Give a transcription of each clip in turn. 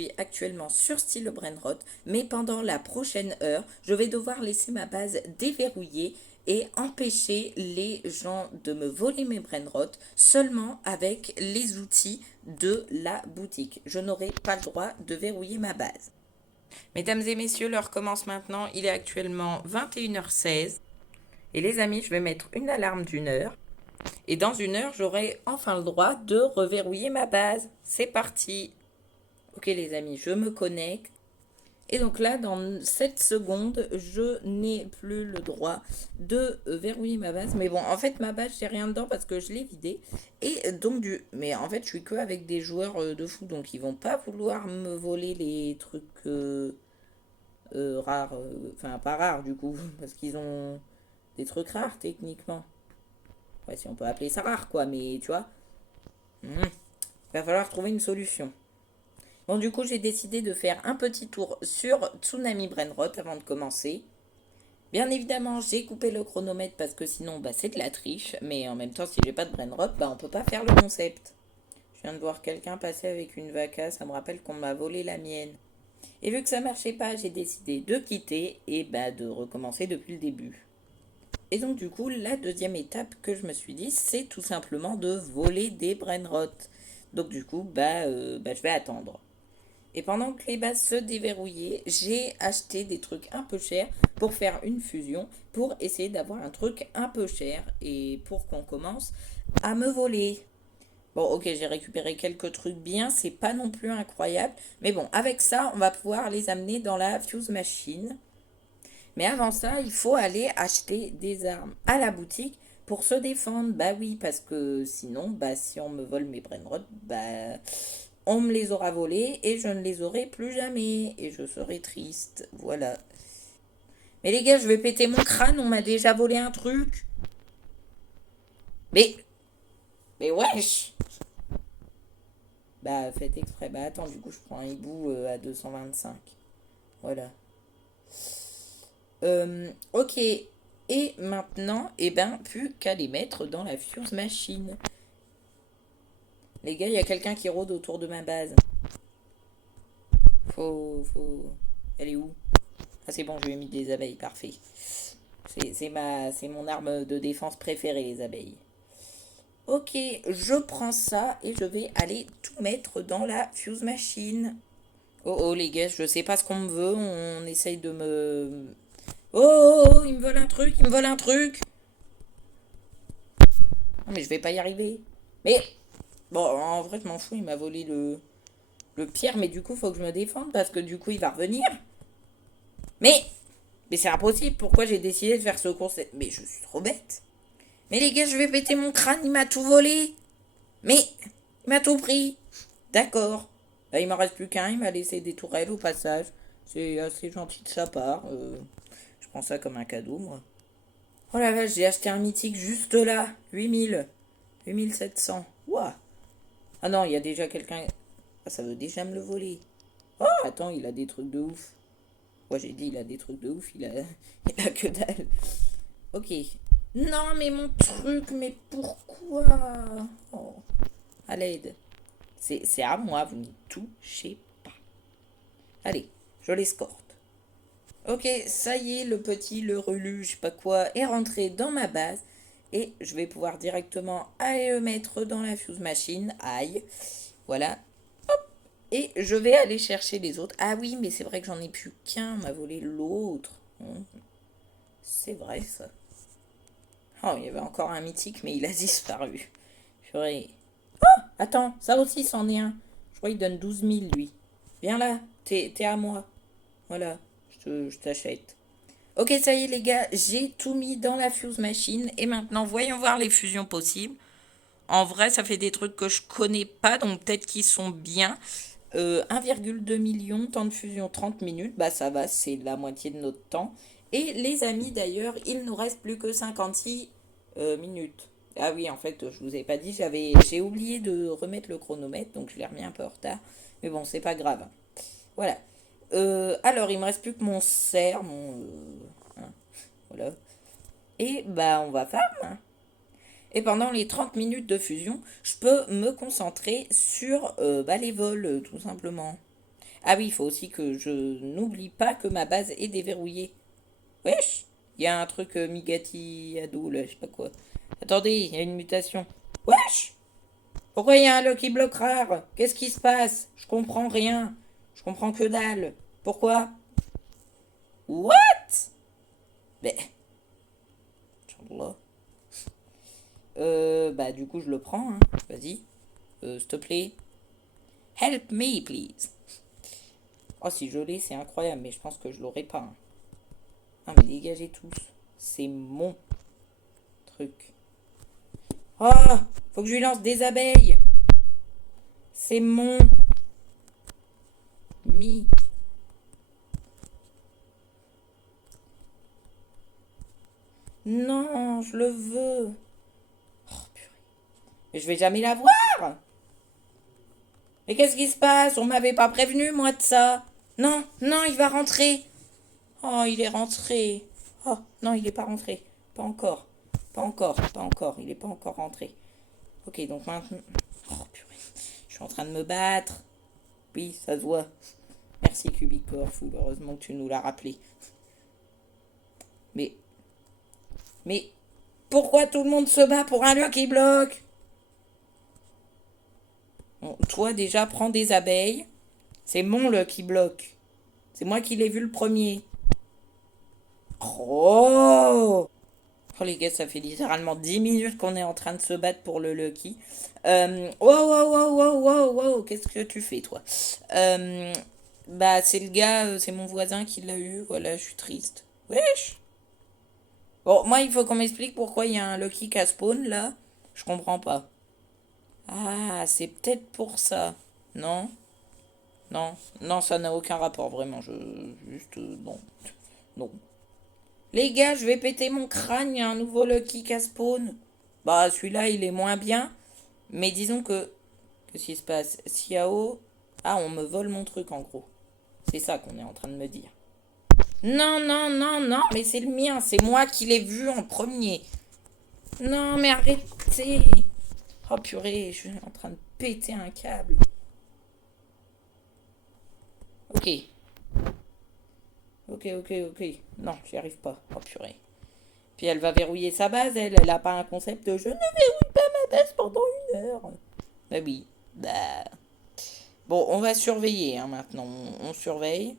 Je suis actuellement sur Style Brainrot, mais pendant la prochaine heure, je vais devoir laisser ma base déverrouillée et empêcher les gens de me voler mes Brainrot seulement avec les outils de la boutique. Je n'aurai pas le droit de verrouiller ma base. Mesdames et messieurs, l'heure commence maintenant. Il est actuellement 21h16. Et les amis, je vais mettre une alarme d'une heure. Et dans une heure, j'aurai enfin le droit de reverrouiller ma base. C'est parti. Ok les amis, je me connecte. Et donc là, dans 7 secondes, je n'ai plus le droit de verrouiller ma base. Mais bon, en fait, ma base, j'ai rien dedans parce que je l'ai vidée. Et donc, mais en fait, je suis que avec des joueurs de fou. Donc, ils vont pas vouloir me voler les trucs rares. Enfin, pas rares du coup. Parce qu'ils ont des trucs rares techniquement. Ouais, si on peut appeler ça rare, quoi. Mais tu vois, va falloir trouver une solution. Bon, du coup, j'ai décidé de faire un petit tour sur Tsunami Brainrot avant de commencer. Bien évidemment, j'ai coupé le chronomètre parce que sinon, bah, c'est de la triche. Mais en même temps, si j'ai pas de Brainrot, bah, on peut pas faire le concept. Je viens de voir quelqu'un passer avec une vaca, ça me rappelle qu'on m'a volé la mienne. Et vu que ça marchait pas, j'ai décidé de quitter et bah, de recommencer depuis le début. Et donc du coup, la deuxième étape que je me suis dit, c'est tout simplement de voler des Brainrot. Donc du coup, je vais attendre. Et pendant que les bases se déverrouillaient, j'ai acheté des trucs un peu chers pour faire une fusion, pour essayer d'avoir un truc un peu cher et pour qu'on commence à me voler. Bon, ok, j'ai récupéré quelques trucs bien, c'est pas non plus incroyable, mais bon, avec ça, on va pouvoir les amener dans la fuse machine. Mais avant ça, il faut aller acheter des armes à la boutique pour se défendre. Bah oui, parce que sinon, bah si on me vole mes brainrots, bah on me les aura volés et je ne les aurai plus jamais. Et je serai triste. Voilà. Mais les gars, je vais péter mon crâne, on m'a déjà volé un truc. Mais. Mais wesh. Bah faites exprès. Bah attends, du coup je prends un hibou à 225. Voilà. Ok. Et maintenant, eh ben, plus qu'à les mettre dans la fuse machine. Les gars, il y a quelqu'un qui rôde autour de ma base. Faut. Elle est où? Ah, c'est bon, je lui ai mis des abeilles, parfait. C'est mon arme de défense préférée, les abeilles. Ok, je prends ça et je vais aller tout mettre dans la fuse machine. Oh oh, les gars, je sais pas ce qu'on me veut, on essaye de me. Oh oh oh, il me vole un truc, il me vole un truc. Non, mais je vais pas y arriver. Mais. Bon, en vrai, je m'en fous, il m'a volé le pierre, mais du coup, faut que je me défende parce que du coup, il va revenir. Mais. Mais c'est impossible, pourquoi j'ai décidé de faire ce cours? Mais je suis trop bête. Mais les gars, je vais péter mon crâne, il m'a tout volé. Mais. Il m'a tout pris. D'accord. Là, il m'en reste plus qu'un, il m'a laissé des tourelles au passage. C'est assez gentil de sa part. Je prends ça comme un cadeau, moi. Oh la vache, j'ai acheté un mythique juste là. 8000. 8700. Ouah. Ah non, il y a déjà quelqu'un. Ah, ça veut déjà me le voler. Oh, attends, il a des trucs de ouf. Moi, j'ai dit, il a des trucs de ouf, il a, il a que dalle. Ok. Non, mais mon truc, mais pourquoi? Oh, à l'aide. C'est à moi, vous n'y touchez pas. Allez, je l'escorte. Ok, ça y est, le petit, le relu, je sais pas quoi, est rentré dans ma base. Et je vais pouvoir directement aller le mettre dans la fuse machine. Aïe. Voilà. Et je vais aller chercher les autres. Ah oui, mais c'est vrai que j'en ai plus qu'un. On m'a volé l'autre. C'est vrai ça. Oh, il y avait encore un mythique, mais il a disparu. Purée. Attends, ça aussi, c'en est un. Je crois qu'il donne 12 000, lui. Viens là, t'es à moi. Voilà, je t'achète. Ok, ça y est, les gars, j'ai tout mis dans la fuse machine. Et maintenant, voyons voir les fusions possibles. En vrai, ça fait des trucs que je connais pas, donc peut-être qu'ils sont bien. 1,2 million, temps de fusion 30 minutes, bah ça va, c'est la moitié de notre temps. Et les amis, d'ailleurs, il nous reste plus que 56 minutes. Ah oui, en fait, je vous ai pas dit, j'ai oublié de remettre le chronomètre, donc je l'ai remis un peu en retard. Mais bon, c'est pas grave. Voilà. Alors, il me reste plus que mon cerf, voilà. Et bah, on va farm, hein. Et pendant les 30 minutes de fusion, je peux me concentrer sur les vols, tout simplement. Ah oui, il faut aussi que je n'oublie pas que ma base est déverrouillée. Wesh! Il y a un truc Migati ado, là, je sais pas quoi. Attendez, il y a une mutation. Wesh! Pourquoi il y a un Lucky Block rare? Qu'est-ce qui se passe? Je comprends rien. Je comprends que dalle. Pourquoi? What? Mais. Inch'Allah. Bah, du coup, je le prends, hein. Vas-y. S'il te plaît. Help me, please. Oh, si je l'ai, c'est incroyable, mais je pense que je l'aurai pas, hein. Ah, mais dégagez tous. C'est mon truc. Oh, faut que je lui lance des abeilles. C'est mon mi. Non, je le veux. Oh, purée. Mais je vais jamais l'avoir. Mais qu'est-ce qui se passe? On m'avait pas prévenu, moi, de ça. Non, non, il va rentrer. Oh, il est rentré. Oh, non, il est pas rentré. Pas encore. Pas encore, pas encore. Il est pas encore rentré. Ok, donc maintenant... Oh, purée. Je suis en train de me battre. Oui, ça se voit. Merci, Cubicorf. Heureusement que tu nous l'as rappelé. Mais... Mais... Pourquoi tout le monde se bat pour un Lucky Block? Bon, toi, déjà, prends des abeilles. C'est mon Lucky Block. C'est moi qui l'ai vu le premier. Oh! Oh les gars, ça fait littéralement 10 minutes qu'on est en train de se battre pour le Lucky. Wow, wow, wow, wow, wow, wow, qu'est-ce que tu fais toi? Euh, Bah c'est le gars, c'est mon voisin qui l'a eu, voilà, je suis triste. Wesh! Bon, moi il faut qu'on m'explique pourquoi il y a un Lucky qui a spawn là. Je comprends pas. Ah, c'est peut-être pour ça. Non? Non, non, ça n'a aucun rapport, vraiment, je... Juste, non. Non. Les gars, je vais péter mon crâne, il y a un nouveau Lucky qui a spawn. Bah, celui-là, il est moins bien. Mais disons que... Qu'est-ce qui se passe? Xiao... Ah, on me vole mon truc, en gros. C'est ça qu'on est en train de me dire. Non, non, non, non, mais c'est le mien. C'est moi qui l'ai vu en premier. Non, mais arrêtez. Oh, purée, je suis en train de péter un câble. Ok. Ok, ok, ok. Non, j'y arrive pas. Oh, purée. Puis elle va verrouiller sa base, elle a pas un concept de je ne verrouille pas ma base pendant 1 heure. Bah oui. Bah. Bon, on va surveiller hein, maintenant. On surveille.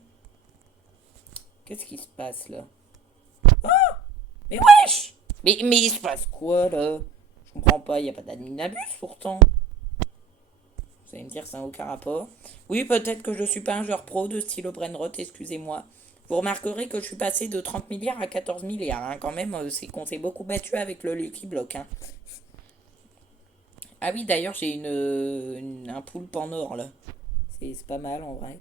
Qu'est-ce qui se passe là? Mais wesh! Mais il se passe quoi là? Je comprends pas, il n'y a pas d'adminabus pourtant. Vous allez me dire, ça n'a aucun rapport. Oui, peut-être que je suis pas un joueur pro de stylo Brainrot, excusez-moi. Vous remarquerez que je suis passé de 30 milliards à 14 milliards. Hein. Quand même, c'est qu'on s'est beaucoup battu avec le Lucky Block. Hein. Ah oui, d'ailleurs, j'ai un poulpe en or là. C'est pas mal en vrai.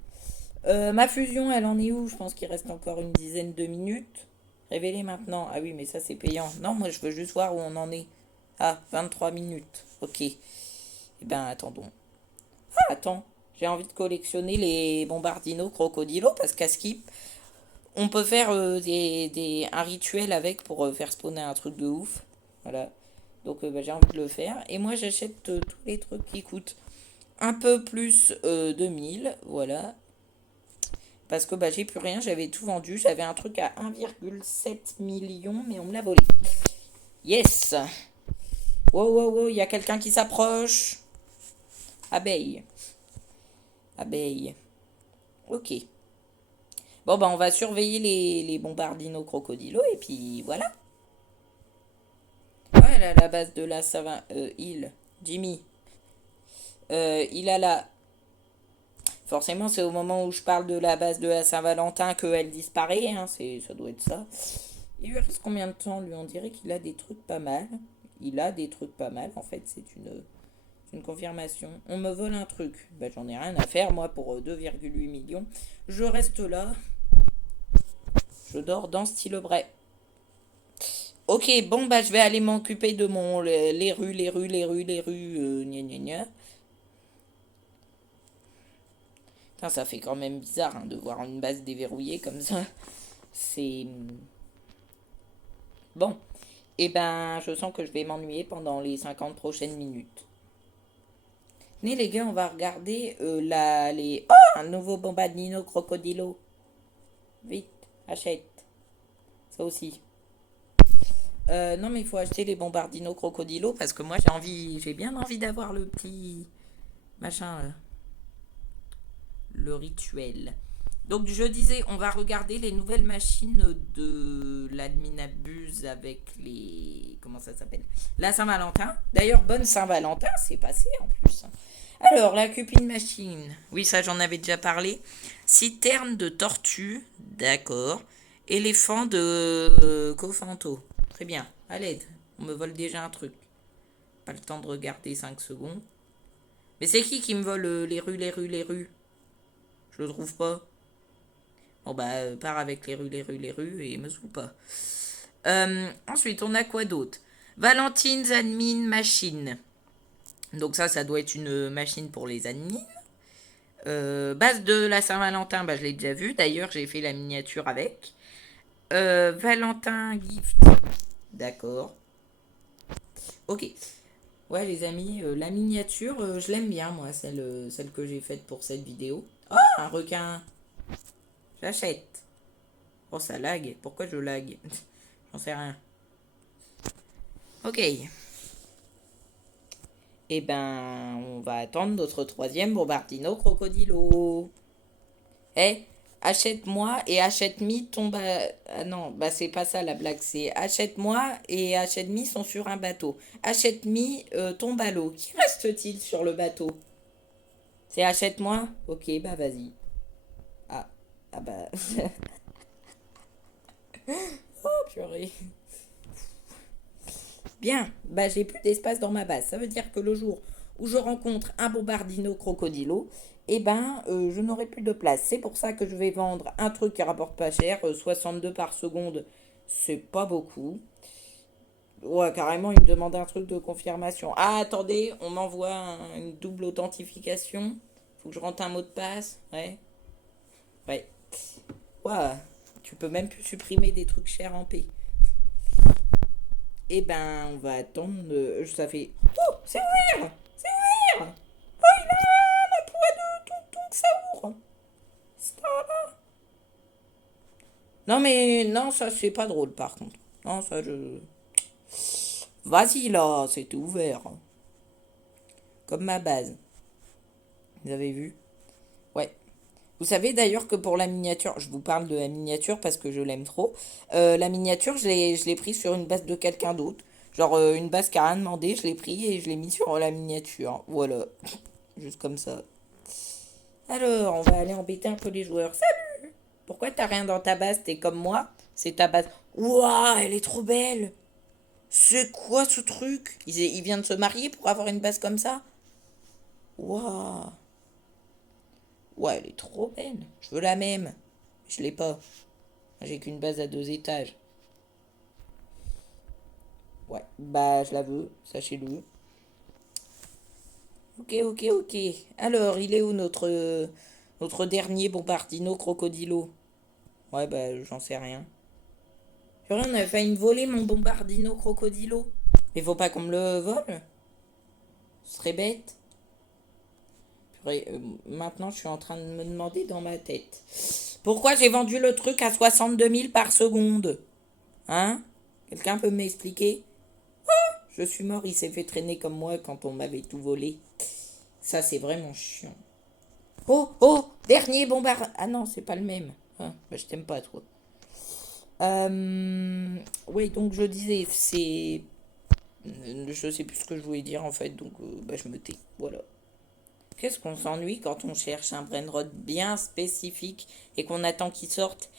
Ma fusion, elle en est où? Je pense qu'il reste encore une dizaine de minutes. Révélez maintenant. Ah oui, mais ça c'est payant. Non, moi je veux juste voir où on en est. Ah, 23 minutes. Ok. Eh ben, attendons. Ah, attends. J'ai envie de collectionner les bombardino crocodilo parce qu'à Skip, on peut faire un rituel avec pour faire spawner un truc de ouf. Voilà. Donc bah, j'ai envie de le faire. Et moi j'achète tous les trucs qui coûtent un peu plus de 1000. Voilà. Parce que bah, j'ai plus rien, j'avais tout vendu. J'avais un truc à 1,7 million, mais on me l'a volé. Yes! Wow, wow, wow, il y a quelqu'un qui s'approche. Abeille. Abeille. Ok. Bon, bah, on va surveiller les bombardinos crocodilos, et puis voilà. Voilà la base de la savane. Jimmy. Il a la. Forcément, c'est au moment où je parle de la base de la Saint-Valentin qu'elle disparaît, hein, ça doit être ça. Il lui reste combien de temps, lui? On dirait qu'il a des trucs pas mal. Il a des trucs pas mal, en fait, c'est une confirmation. On me vole un truc. Ben, j'en ai rien à faire, moi, pour 2,8 millions. Je reste là. Je dors dans stylo Bray. Ok, bon, bah, je vais aller m'occuper de les rues, gna gna gna. Putain, ça fait quand même bizarre hein, de voir une base déverrouillée comme ça. C'est... Bon. Eh ben, je sens que je vais m'ennuyer pendant les 50 prochaines minutes. Venez les gars, on va regarder les... Oh, un nouveau Bombardino Crocodilo. Vite, achète. Ça aussi. Non mais il faut acheter les Bombardino Crocodilo parce que moi j'ai bien envie d'avoir le petit machin, le rituel. Donc je disais, on va regarder les nouvelles machines de l'Adminabuse avec les... Comment ça s'appelle? La Saint-Valentin. D'ailleurs, bonne Saint-Valentin, c'est passé en plus. Alors, la Cupid Machine. Oui, ça j'en avais déjà parlé. Citerne de tortue. D'accord. Éléphant de Cofanto. Très bien. À l'aide. On me vole déjà un truc. Pas le temps de regarder 5 secondes. Mais c'est qui me vole les rues, les rues, les rues? Je le trouve pas. Bon bah, pars avec les rues, les rues, les rues et me saoule pas. Ensuite, on a quoi d'autre? Valentine's Admin Machine. Donc ça doit être une machine pour les admins. Base de la Saint-Valentin, bah, je l'ai déjà vu. D'ailleurs, j'ai fait la miniature avec. Valentin Gift. D'accord. Ok. Ouais, les amis, la miniature, je l'aime bien, moi, celle que j'ai faite pour cette vidéo. Oh, un requin. J'achète. Oh, ça lag. Pourquoi je lag? J'en sais rien. Ok. Eh ben, on va attendre notre troisième Bombardino Crocodilo. Eh, achète-moi et achète-mi ton Ah non, bah c'est pas ça la blague, c'est achète-moi et achète-mi sont sur un bateau. Achète-mi ton ballot. Qui reste-t-il sur le bateau? C'est achète-moi? Ok, bah vas-y. Ah, ah bah... oh purée. Bien, bah j'ai plus d'espace dans ma base. Ça veut dire que le jour où je rencontre un Bombardino Crocodilo, eh ben je n'aurai plus de place. C'est pour ça que je vais vendre un truc qui rapporte pas cher, 62 par seconde, c'est pas beaucoup. Ouais, carrément, il me demande un truc de confirmation. Ah, attendez, on m'envoie une double authentification. Faut que je rentre un mot de passe. Ouais, ouais. Ouais, tu peux même plus supprimer des trucs chers en paix. Eh ben, on va attendre. Ça fait. Oh, c'est ouvert! C'est ouvert! Oh, il a la poids de tonton que ça ouvre! Ça va. Non, mais non, ça c'est pas drôle par contre. Non, ça je. Vas-y là, c'était ouvert. Comme ma base. Vous avez vu? Ouais. Vous savez d'ailleurs que pour la miniature, je vous parle de la miniature parce que je l'aime trop. La miniature, je l'ai pris sur une base de quelqu'un d'autre. Genre une base qui a rien demandé, je l'ai pris et je l'ai mis sur la miniature. Voilà. Juste comme ça. Alors, on va aller embêter un peu les joueurs. Salut! Pourquoi t'as rien dans ta base? T'es comme moi? C'est ta base. Ouah, elle est trop belle! C'est quoi ce truc? Il vient de se marier pour avoir une base comme ça? Ouah! Ouais, elle est trop belle. Je veux la même. Je l'ai pas. J'ai qu'une base à 2 étages. Ouais, bah je la veux, sachez-le. Ok, ok, ok. Alors, il est où notre dernier Bombardino Crocodilo? Ouais, bah j'en sais rien. Purée, on a failli me voler mon Bombardino Crocodilo. Mais faut pas qu'on me le vole. Ce serait bête. Purée, maintenant, je suis en train de me demander dans ma tête. Pourquoi j'ai vendu le truc à 62 000 par seconde? Hein? Quelqu'un peut m'expliquer? Je suis mort, il s'est fait traîner comme moi quand on m'avait tout volé. Ça, c'est vraiment chiant. Oh, oh, dernier bombard. Ah non, c'est pas le même. Ah, bah, je t'aime pas, toi. Oui, donc je disais, c'est. Je sais plus ce que je voulais dire en fait, donc bah, je me tais. Voilà. Qu'est-ce qu'on s'ennuie quand on cherche un brainrot bien spécifique et qu'on attend qu'il sorte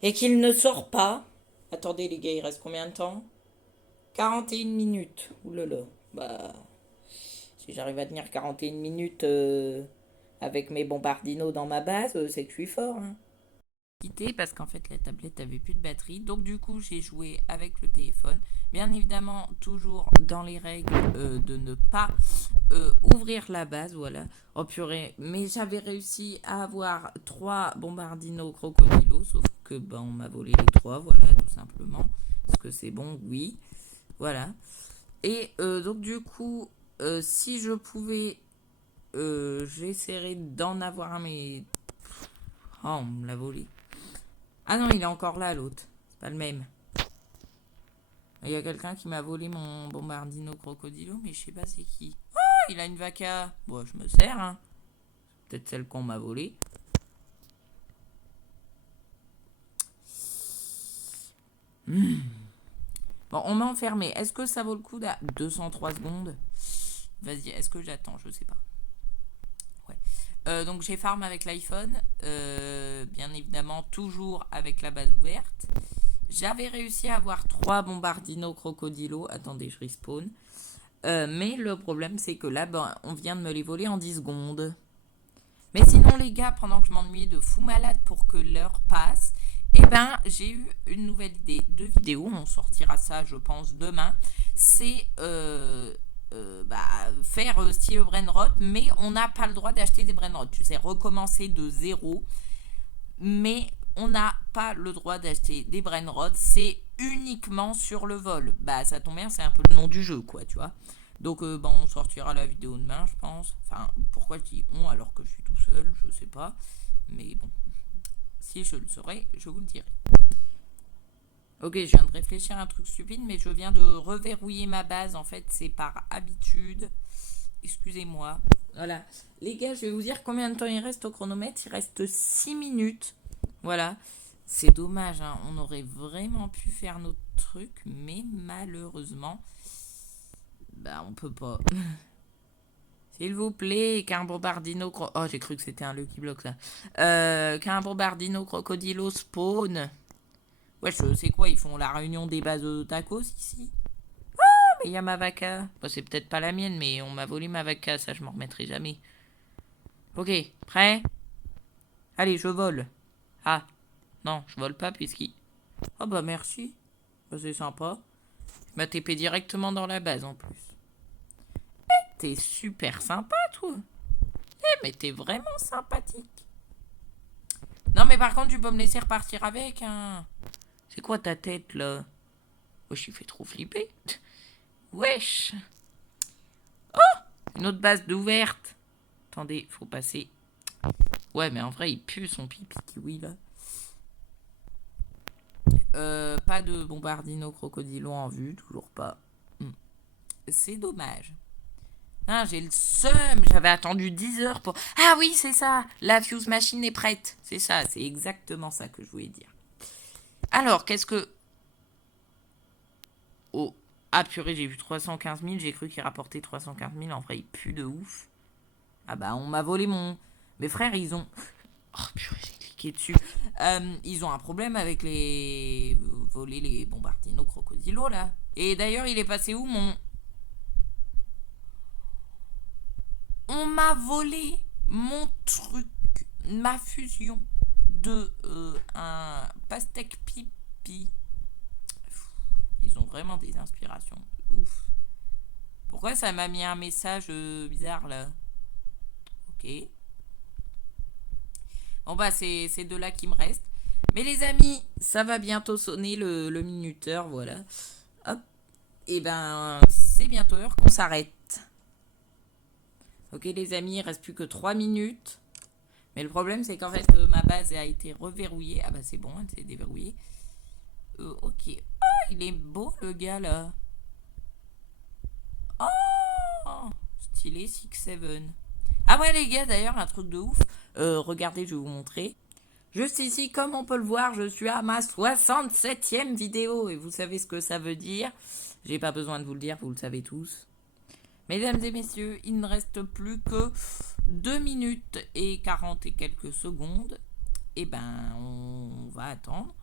et qu'il ne sort pas? Attendez les gars, il reste combien de temps? 41 minutes. Ouh là là. Bah, si j'arrive à tenir 41 minutes avec mes bombardinos dans ma base, c'est que je suis fort. Hein. Quitté parce qu'en fait la tablette avait plus de batterie, donc du coup j'ai joué avec le téléphone, bien évidemment toujours dans les règles de ne pas ouvrir la base, voilà. Oh purée, mais j'avais réussi à avoir 3 bombardinos crocodilos, sauf que ben on m'a volé les 3, voilà, tout simplement. Est-ce que c'est bon? Oui, voilà. Et donc du coup, si je pouvais j'essaierai d'en avoir un, mais... Oh, on me l'a volé. Ah non, il est encore là, l'autre. C'est pas le même. Il y a quelqu'un qui m'a volé mon bombardino crocodilo, mais je sais pas c'est qui. Oh, il a une vaca. Bon, je me sers, hein. Peut-être celle qu'on m'a volée. Bon, on m'a enfermé. Est-ce que ça vaut le coup 203 secondes. Vas-y, est-ce que j'attends? Je sais pas. Ouais. Donc j'ai farm avec l'iPhone. Bien évidemment, toujours avec la base ouverte. J'avais réussi à avoir 3 bombardino crocodilo. Attendez, je respawn. Mais le problème, c'est que là, ben, on vient de me les voler en 10 secondes. Mais sinon, les gars, pendant que je m'ennuyais de fou malade pour que l'heure passe, eh ben, j'ai eu une nouvelle idée de vidéo. On sortira ça, je pense, demain. C'est faire style brainrot, mais on n'a pas le droit d'acheter des brainrot. Tu sais, recommencer de zéro. Mais on n'a pas le droit d'acheter des brainrot. C'est uniquement sur le vol. Bah, ça tombe bien, c'est un peu le nom du jeu, quoi, tu vois. Donc, on sortira la vidéo demain, je pense. Enfin, pourquoi je dis on alors que je suis tout seul, je sais pas. Mais bon, si je le saurai, je vous le dirai. Ok, je viens de réfléchir à un truc stupide, mais je viens de reverrouiller ma base. En fait, c'est par habitude. Excusez-moi. Voilà. Les gars, je vais vous dire combien de temps il reste au chronomètre. Il reste 6 minutes. Voilà. C'est dommage, hein. On aurait vraiment pu faire notre truc, mais malheureusement, bah on peut pas. S'il vous plaît, qu'un bombardino... Oh, j'ai cru que c'était un Lucky Block, là. Qu'un bombardino crocodilo spawn. Ouais, je sais quoi, ils font la réunion des bases de tacos, ici. Ah, mais il y a ma vaca. Bon, c'est peut-être pas la mienne, mais on m'a volé ma vaca, ça, je m'en remettrai jamais. Ok, prêt? Allez, je vole. Ah, non, je vole pas, puisqu'il... Oh, bah, merci. Bah, c'est sympa. Je m'a TP directement dans la base, en plus. T'es super sympa, toi. Mais t'es vraiment sympathique. Non, mais par contre, tu peux me laisser repartir avec, hein. C'est quoi ta tête, là? Wesh, il fait trop flipper. Wesh. Oh, une autre base d'ouverte. Attendez, faut passer. Ouais, mais en vrai, il pue son pipi kiwi, là. Pas de bombardino crocodilo en vue, toujours pas. C'est dommage. Ah, j'ai le seum. J'avais attendu 10 heures pour... Ah oui, c'est ça. La fuse machine est prête. C'est ça, c'est exactement ça que je voulais dire. Alors, qu'est-ce que... Oh, ah purée, j'ai vu 315 000. J'ai cru qu'il rapportait 315 000. En vrai, il pue de ouf. Ah bah, on m'a volé mon... Mes frères, ils ont... Oh purée, j'ai cliqué dessus. Ils ont un problème avec les... Voler les bombardino crocodilo, là. Et d'ailleurs, il est passé où, mon... On m'a volé mon truc, ma fusion de un pastèque pipi. Ils ont vraiment des inspirations. Ouf. Pourquoi ça m'a mis un message bizarre là? Ok. Bon bah c'est de là qui me reste. Mais les amis, ça va bientôt sonner le minuteur, voilà. Hop. Et ben c'est bientôt l'heure qu'on s'arrête. Ok les amis, il reste plus que 3 minutes. Mais le problème, c'est qu'en fait, ma base a été reverrouillée. Ah bah c'est bon, elle s'est déverrouillée. Ok. Oh, il est beau, le gars, là. Oh, stylé 6-7. Ah ouais, les gars, d'ailleurs, un truc de ouf. Regardez, je vais vous montrer. Juste ici, comme on peut le voir, je suis à ma 67e vidéo. Et vous savez ce que ça veut dire. J'ai pas besoin de vous le dire, vous le savez tous. Mesdames et messieurs, il ne reste plus que 2 minutes et 40 et quelques secondes. Et ben, on va attendre.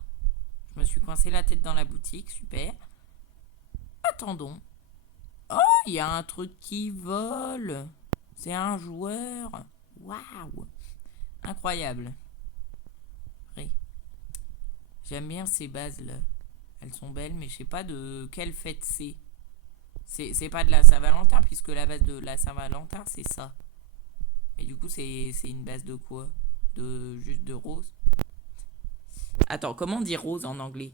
Je me suis coincé la tête dans la boutique, super. Attendons. Oh, il y a un truc qui vole. C'est un joueur. Waouh. Incroyable. Oui. J'aime bien ces bases-là. Elles sont belles, mais je sais pas de quelle fête c'est. C'est pas de la Saint-Valentin, puisque la base de la Saint-Valentin, c'est ça. Et du coup, c'est une base de quoi? Juste de rose? Attends, comment on dit rose en anglais?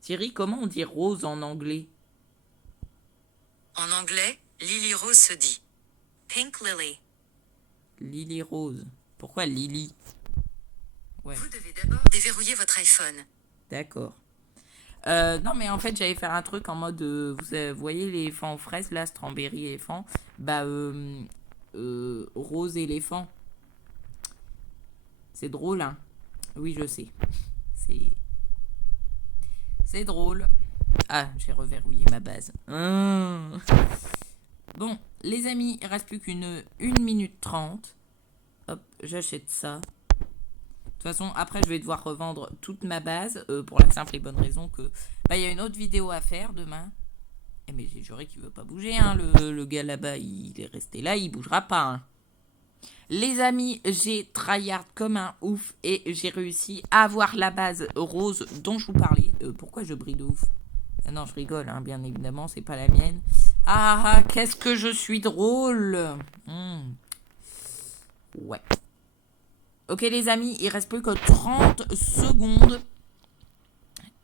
Thierry, comment on dit rose en anglais? En anglais, Lily Rose se dit Pink Lily. Lily Rose. Pourquoi Lily? Ouais. Vous devez d'abord déverrouiller votre iPhone. D'accord. Non, mais en fait, j'allais faire un truc en mode. Vous voyez l'éléphant aux fraises, là, Strawberry éléphant. Bah, rose éléphant. C'est drôle, hein. Oui, je sais. C'est. C'est drôle. Ah, j'ai reverrouillé ma base. Bon, les amis, il reste plus qu'une 1 minute 30. Hop, j'achète ça. De toute façon, après, je vais devoir revendre toute ma base pour la simple et bonne raison que bah, y a une autre vidéo à faire demain. Eh, mais j'ai juré qu'il veut pas bouger, hein, le gars là-bas. Il est resté là, il bougera pas. Hein. Les amis, j'ai tryhard comme un ouf et j'ai réussi à avoir la base rose dont je vous parlais. Pourquoi je brille de ouf? Ah non, je rigole, hein, bien évidemment, c'est pas la mienne. Ah, qu'est-ce que je suis drôle. Ouais. Ok les amis, il reste plus que 30 secondes.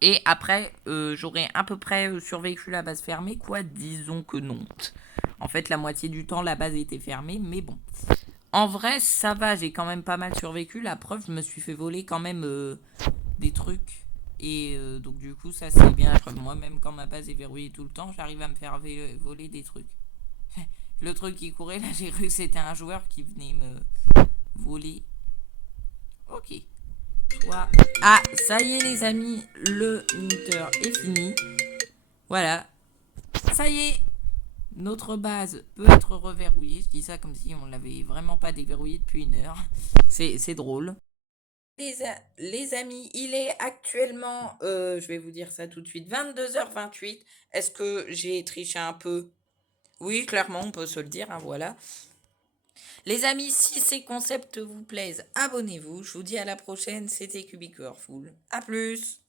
Et après, j'aurai à peu près survécu la base fermée. Quoi, disons que non. En fait, la moitié du temps, la base était fermée. Mais bon. En vrai, ça va, j'ai quand même pas mal survécu. La preuve, je me suis fait voler quand même des trucs. Et donc du coup, ça c'est bien. Moi-même, quand ma base est verrouillée tout le temps, j'arrive à me faire voler des trucs. Le truc qui courait, là, j'ai cru que c'était un joueur qui venait me voler. Ok. Toi. Ah, ça y est les amis, le minuteur est fini. Voilà. Ça y est. Notre base peut être reverrouillée. Je dis ça comme si on l'avait vraiment pas déverrouillée depuis 1 heure. C'est drôle. Les amis, il est actuellement, je vais vous dire ça tout de suite, 22h28. Est-ce que j'ai triché un peu? Oui, clairement, on peut se le dire, hein, voilà. Les amis, si ces concepts vous plaisent, abonnez-vous. Je vous dis à la prochaine, c'était Cubicorful. À plus!